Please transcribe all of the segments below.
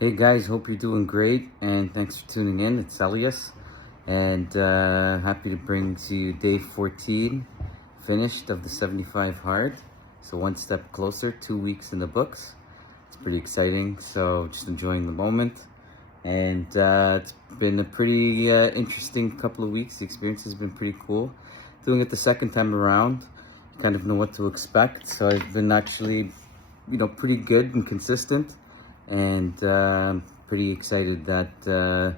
Hey guys, hope you're doing great and thanks for tuning in. It's Elias and happy to bring to you day 14 finished of the 75 hard. So one step closer, 2 weeks in the books. It's pretty exciting. So just enjoying the moment. And it's been a pretty interesting couple of weeks. The experience has been pretty cool. Doing it the second time around, you kind of know what to expect. So I've been actually, pretty good and consistent, and pretty excited that 2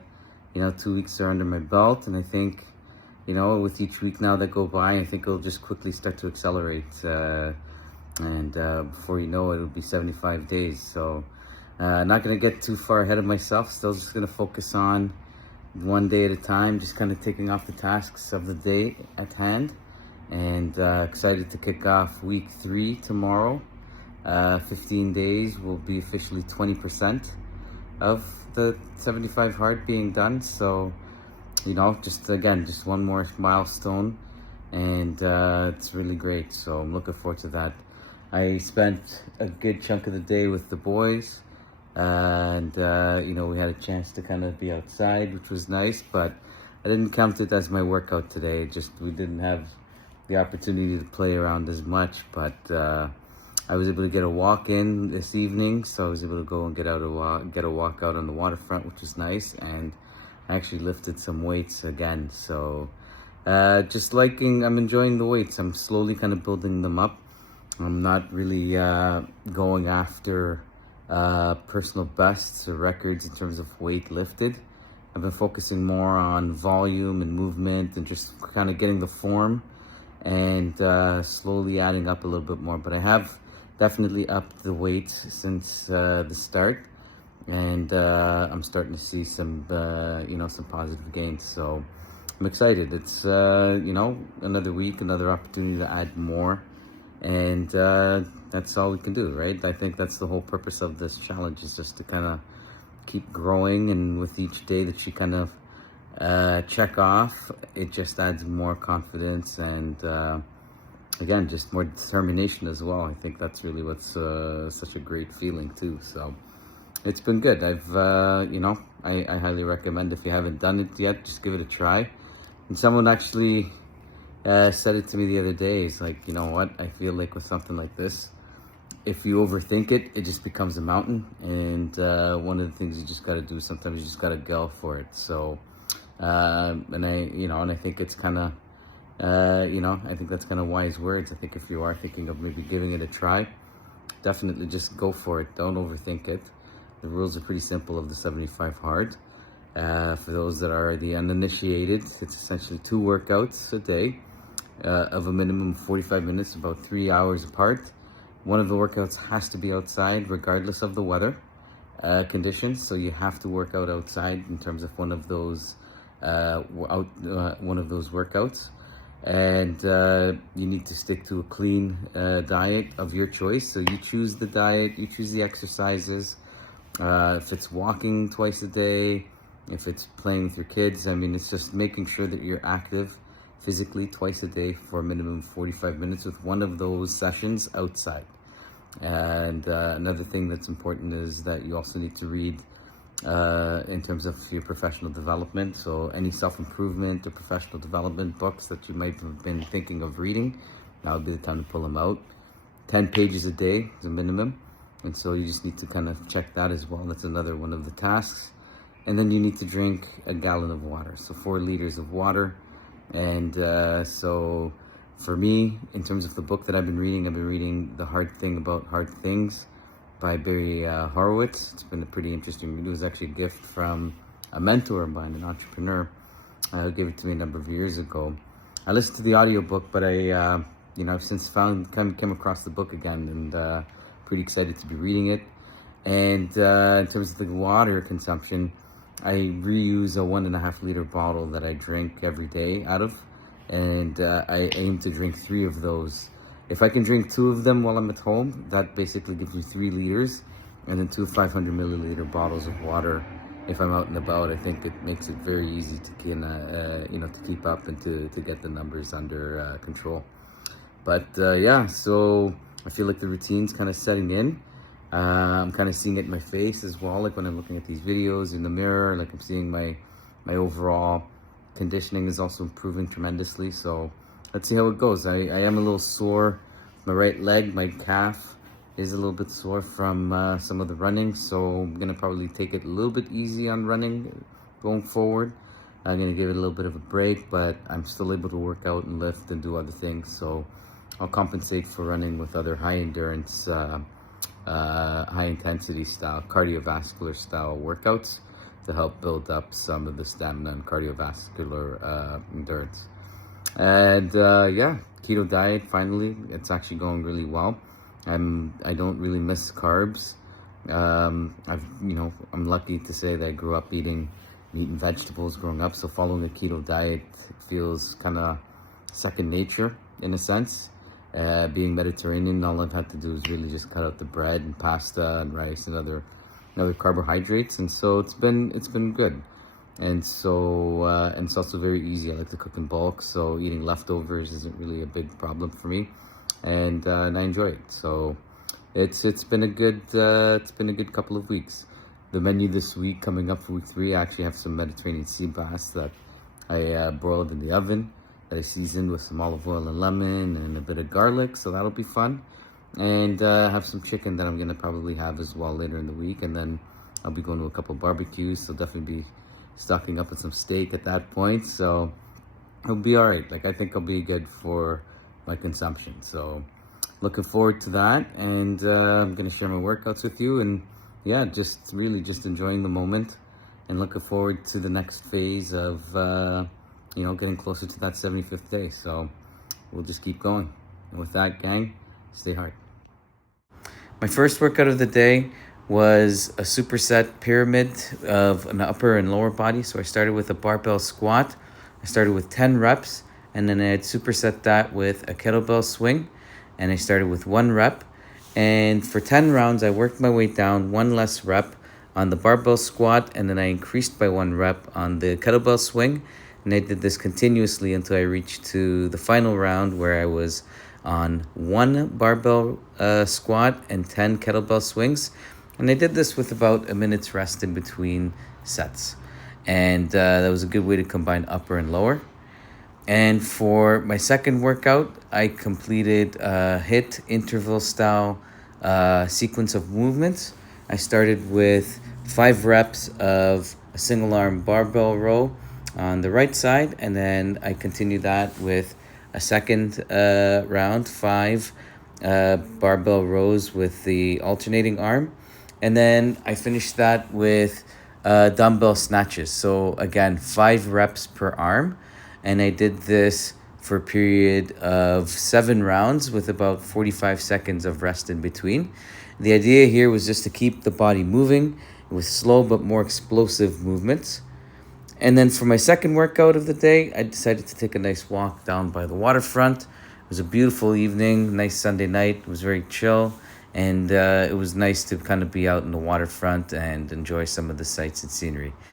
weeks are under my belt. And I think, with each week now that go by, I think it'll just quickly start to accelerate. And before you know it, it'll be 75 days. So not going to get too far ahead of myself. Still just going to focus on one day at a time, just kind of taking off the tasks of the day at hand. And excited to kick off week 3 tomorrow. 15 days will be officially 20% of the 75 hard being done. So, just one more milestone, and it's really great. So I'm looking forward to that. I spent a good chunk of the day with the boys, and we had a chance to kind of be outside, which was nice, but I didn't count it as my workout today. Just we didn't have the opportunity to play around as much, but I was able to get a walk in this evening, so I was able to go and get a walk out on the waterfront, which was nice, and I actually lifted some weights again. So I'm enjoying the weights. I'm slowly kind of building them up. I'm not really going after personal bests or records in terms of weight lifted. I've been focusing more on volume and movement and just kind of getting the form, and slowly adding up a little bit more. But I have definitely upped the weights since the start, and I'm starting to see some positive gains. So I'm excited. It's another week, another opportunity to add more, and that's all we can do, right? I think that's the whole purpose of this challenge, is just to kind of keep growing, and with each day that you kind of check off, it just adds more confidence and again, just more determination as well. I think that's really what's such a great feeling too. So it's been good. I highly recommend, if you haven't done it yet, just give it a try. And someone actually said it to me the other day. It's like, you know what? I feel like with something like this, if you overthink it, it just becomes a mountain. And one of the things you just got to do, sometimes you just got to go for it. So, and I think it's kind of, I think that's kind of wise words. I think if you are thinking of maybe giving it a try, definitely just go for it. Don't overthink it. The rules are pretty simple of the 75 hard. For those that are the uninitiated, it's essentially 2 workouts a day of a minimum of 45 minutes, about 3 hours apart. One of the workouts has to be outside regardless of the weather conditions. So you have to work out outside in terms of one of those workouts. And you need to stick to a clean diet of your choice. So you choose the diet, you choose the exercises. If it's walking twice a day, if it's playing with your kids, it's just making sure that you're active physically twice a day for a minimum of 45 minutes with one of those sessions outside. And another thing that's important is that you also need to read in terms of your professional development. So any self-improvement or professional development books that you might have been thinking of reading, now would be the time to pull them out. 10 pages a day is a minimum. And so you just need to kind of check that as well. That's another one of the tasks. And then you need to drink a gallon of water. So 4 liters of water. And so for me, in terms of the book that I've been reading The Hard Thing About Hard Things by Barry Horowitz. It's been a pretty interesting read. It was actually a gift from a mentor of mine, an entrepreneur, who gave it to me a number of years ago. I listened to the audiobook, but I've since came across the book again, and pretty excited to be reading it. And in terms of the water consumption, I reuse a 1.5 liter bottle that I drink every day out of, and I aim to drink 3 of those. If I can drink 2 of them while I'm at home, that basically gives you 3 liters, and then 2 500 milliliter bottles of water if I'm out and about. I think it makes it very easy to to keep up and to get the numbers under control. But so I feel like the routine's kind of setting in, I'm kind of seeing it in my face as well, like when I'm looking at these videos in the mirror, like I'm seeing my overall conditioning is also improving tremendously. So let's see how it goes. I am a little sore. My right leg, my calf is a little bit sore from some of the running, so I'm gonna probably take it a little bit easy on running going forward. I'm gonna give it a little bit of a break, but I'm still able to work out and lift and do other things. So I'll compensate for running with other high endurance, high intensity style, cardiovascular style workouts to help build up some of the stamina and cardiovascular endurance. And yeah, keto diet, finally, it's actually going really well. I don't really miss carbs. I'm lucky to say that I grew up eating meat and vegetables growing up, so following a keto diet feels kind of second nature in a sense. Being Mediterranean, all I've had to do is really just cut out the bread and pasta and rice and other carbohydrates, and so it's been good. And so and it's also very easy. I like to cook in bulk, so eating leftovers isn't really a big problem for me, and I enjoy it. So it's been a good couple of weeks. The menu this week, coming up for week 3, I actually have some Mediterranean sea bass that I broiled in the oven, that I seasoned with some olive oil and lemon and a bit of garlic, so that'll be fun. And have some chicken that I'm gonna probably have as well later in the week, and then I'll be going to a couple barbecues, so definitely be stocking up with some steak at that point. So it'll be all right. Like, I think I'll be good for my consumption. So looking forward to that, and I'm gonna share my workouts with you, and yeah, just really just enjoying the moment and looking forward to the next phase of getting closer to that 75th day. So we'll just keep going. And with that, gang, stay hard. My first workout of the day was a superset pyramid of an upper and lower body. So I started with a barbell squat. I started with 10 reps, and then I had superset that with a kettlebell swing, and I started with 1 rep. And for 10 rounds, I worked my way down 1 less rep on the barbell squat, and then I increased by 1 rep on the kettlebell swing. And I did this continuously until I reached to the final round, where I was on 1 barbell squat and 10 kettlebell swings. And I did this with about a minute's rest in between sets. And that was a good way to combine upper and lower. And for my second workout, I completed a HIIT interval style sequence of movements. I started with 5 reps of a single arm barbell row on the right side, and then I continued that with a second round, 5 barbell rows with the alternating arm. And then I finished that with dumbbell snatches. So again, 5 reps per arm. And I did this for a period of 7 rounds with about 45 seconds of rest in between. The idea here was just to keep the body moving with slow but more explosive movements. And then for my second workout of the day, I decided to take a nice walk down by the waterfront. It was a beautiful evening, nice Sunday night. It was very chill, and it was nice to kind of be out in the waterfront and enjoy some of the sights and scenery.